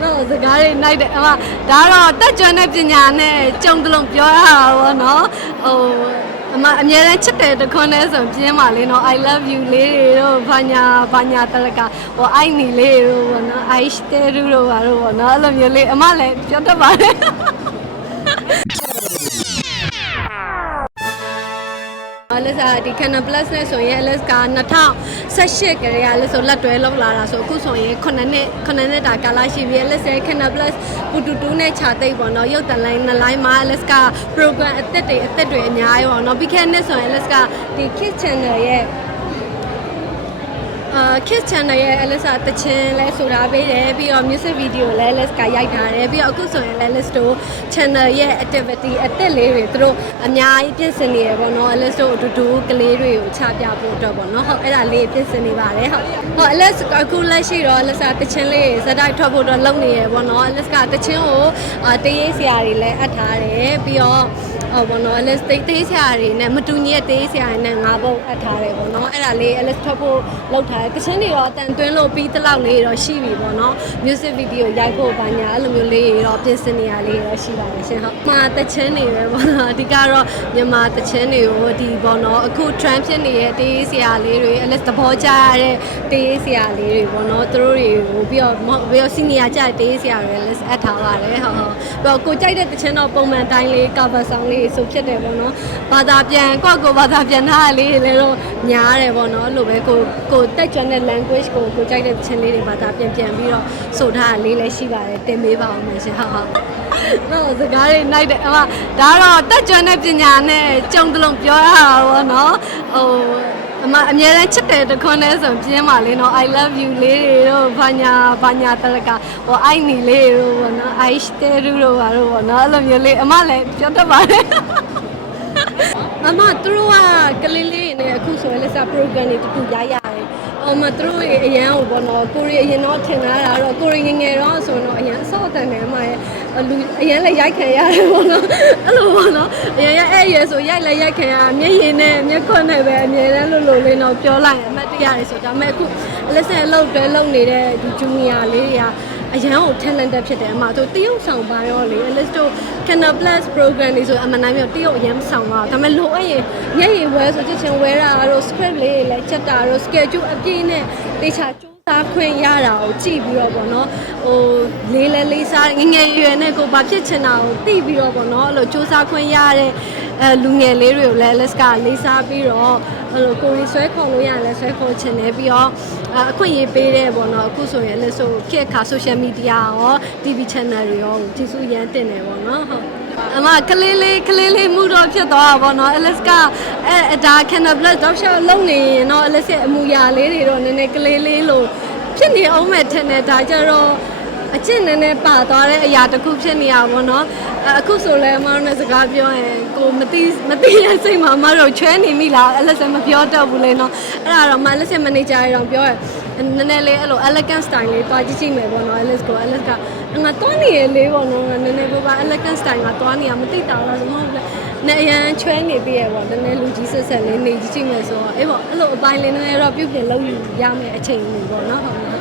တော့စကားတွေနိုင်တယ်အမဒါတော့တက်ကြွတဲ့ပညာနဲ့ကြုံတလုံးပြောရတာပေါ့နော်ဟိုအမြဲတမ်းချစ်တယ်တခွန်းနဲ့ဆိုပြင်းပါလေနော် I love you လေးတွေတော့ဘာညာတလကဟို I နီလေးတို့ပေါ့နော် I stay တို့ပါတော့ပေါ့နော်အဲ့လိုမျိုးလေးအမလည်းပြောတတ်ပါတယ်လက်စားဒီ Canon Plus နဲ့ဆိုရင် LS က2018ကလေးကလက်ဆိုလက်တွဲလောက်လာတာဆိုအခုဆိုရင်9နှစ်တာကာလရှိပြီ LS ရဲ့ Canon Plus ပူတူတူနဲ့ခြာသိပ်ပေါ့နော်ရုပ်တလိုင်း2လိုင်းမှာ LS က program အသက်တွေအများကြီးပေါ့နော်ပြီးခဲ့တဲ့နှစ်ဆိုရင် LS ကဒီ Kids Channel ရဲ့ Kids Channel ရဲ့ LS တချင်းလဲဆိုတာပေးတယ်ပြီးတော့ music video လဲ LS ကရိုက်ထားတယ်ပြီးတော့အခုဆိုရင်လဲ LS တို့ channel ရဲ့ activity အသက်လေးတွေသူတို့အများကြီးပြင်ဆင်နေရပေါ့နော် LS တို့အတူတူကလေးတွေကိုချပြဖို့အတွက်ပေါ့နော်ဟုတ်အဲ့ဒါလေးပြင်ဆင်နေပါတယ်ဟုတ်LS အခုလက်ရှိတော့ LS တချင်းလေးဇက်တိုက်ထွက်ဖို့တော့လုပ်နေရပေါ့နော် LS ကတချင်းကိုတရေးဆရာတွေလည်းအပ်ထားတယ်ပြီးတော့ဘောနော် LS တေးဆရာတွေနဲ့မတူညီတဲ့တေးဆရာတွေနဲ့ငါးပုတ်အပ်ထားတယ်ပေါ့နော်အဲ့ဒါလေး LS ထွက်ဖို့လုပ်ထားတယ်တချင်းတွေတော့အတန်သွင်းလို့ပြီးတလောက်လေးတော့ရှိပြီပေါ့နော် music video ရိုက်ဖို့ဘာညာအဲ့လိုမျိုးလေးတော့ပြင်ဆင်နေရလေးတော့ရှိပါတယ်ရှင်ဟုတ်မှာတချင်းတွေပဲပေါ့နော်အဓိကတော့မြန်မာတချင်းတွေကိုဒီပေါ့နော်အခု trend ဖြစ်နေတဲ့တေးဆရာလေးတွေ LS သဘောကျရတဲ့တေးဆရာလေးတွေပေါ့နော်သူတို့တွေကိုပြီးတော့ senior ကျတဲ့တေးဆရာတွေ LS အပ်ထားပါတယ်ဟုတ်ပြီးတော့ကိုကြိုက်တဲ့တချင်းတော့ပုံမှန်တိုင်းလေး cover song လေးဆိုဖြစ်တယ်ပေါ့နော်ဘာသာပြန်ကိုဘာသာပြန်ထားရလေးလည်းတော့ညားတယ်ပေါ့နော်အဲ့လိုပဲကိုတက်ကြွတဲ့ language ကိုကြိုက်တဲ့ချင်းလေးတွေဘာသာပြန်ပြီးတော့ဆိုထားရလေးလည်းရှိပါတယ်တင်ပေးပါအောင်ရှင်ဟုတ်တော့စကားတွေနိုင်တယ်အမဒါတော့တက်ကြွတဲ့ပညာနဲ့ကြုံတလုံးပြောရတာပေါ့နော်ဟိုအမြဲတမ်းချစ်တယ်တခွန်းနဲ့ဆိုပြင်းပါလေနော် I love you လေးတွေတော့ဘာညာတလကဟို I နီလေးတို့ပေါ့နော် I stay တို့ပါတော့ပေါ့နော်အဲ့လိုမျိုးလေးအမလည်းပြောတတ်ပါတယ်အမသူတို့ကကလေးလေးနဲ့အခုဆိုရင်လက်စား program တွေတူရရတယ်မသူတို့အရန်ဟိုပေါ့နော်ကိုရီအရင်တော့ထင်လာတာတော့ကိုရီငယ်တော့ဆိုတော့အရန်အစော့တန်တယ်အမရဲ့လူအရန်လည်းရိုက်ခံရတယ်ပေါ့နော်အဲ့လိုပေါ့နော်အရန်အဲ့ရွယ်ဆိုရိုက်ခံရမျက်ရည်နဲ့မျက်ခွန်းနဲ့ပဲအမြဲတမ်းလို့လေးတော့ပြောလိုက်အမှတ်တရတယ်ဆိုတော့ဒါပေမဲ့အခုလက်ဆက်လောက်တွဲလုံနေတဲ့ဒီ junior လေးတွေကအရန်ကို talented ဖြစ်တယ်အမတို့တရုတ်ဆောင်ပါတော့လေ LS တို့ Canon Plus program တွေဆိုအမှန်တိုင်းမျိုးတရုတ်အရန်ဆောင်ပါဒါပေမဲ့လိုအပ်ရင်မျက်ရည်ဝဲဆိုချက်ချင်းဝဲတာတို့ script လေးတွေလည်းချက်တာတို့ schedule အပြည့်နဲ့တေချာစူးစမ်းခွင့်ရတာကိုကြည့်ပြီးတော့ပေါ့နော်ဟိုလေးစားငငယ်ရွယ်နဲ့ကိုဘာဖြစ်ချင်တာကိုသိပြီးတော့ပေါ့နော်အဲ့လိုစူးစမ်းခွင့်ရတဲ့လူငယ်လေးတွေကိုလည်း LS ကလေးစားပြီးတော့အဲ့လိုကိုရီဆွဲခေါ်လို့ရတယ်လဲဆွဲခေါ်ချင်တယ်ပြီးတော့အခွင့်အရေးပေးတယ်ပေါ့နော်အခုဆိုရင်လည်းဆိုခေတ်အခါ social media ရော TV channel တွေရောကျေးဇူးရမ်းတင်တယ်ပေါ့နော်ဟုတ်အမကလေးလေးမှုတော့ဖြစ်သွားတာပေါ့နော် LS ကဒါ Canon Plus တော့ရှောက်လုံးနေရင်တော့ LS ရဲ့အမူအရာလေးတွေတော့နည်းနည်းကလေးလေးလို့ဖြစ်နေအောင်မဲ့ထင်တယ်ဒါကြတော့အကျင့်နည်းနည်းပါသွားတဲ့အရာတစ်ခုဖြစ်နေရပါဘောနော်အခုဆိုလဲအမတို့နဲ့စကားပြောရင်ကိုမသိတဲ့စိတ်မှာအမတို့ချွဲနေမိလား LS မပြောတတ်ဘူးလေနော်အဲ့ဒါတော့ LS manager တွေတော့ပြောရနည်းနည်းလေးအဲ့လို elegant style လေးတွားကြည့်မယ်ပေါ့နော် LS ကငါတွားနေရလေးပေါ့နော်နည်းနည်းပါ elegant style ငါတွားနေရမသိတာလားဆိုမဟုတ်ဘူးနဲ့အရန်ချွဲနေသေးရပေါ့နည်းနည်းလူကြီးဆက်ဆက်လေးနေကြည့်မယ်ဆိုတော့အေးပေါ့အဲ့လိုအပိုင်းလေးနည်းနည်းတော့ပြုတ်ပြင်လုပ်ယူရမယ်အချိန်လေးပေါ့နော်ဟုတ်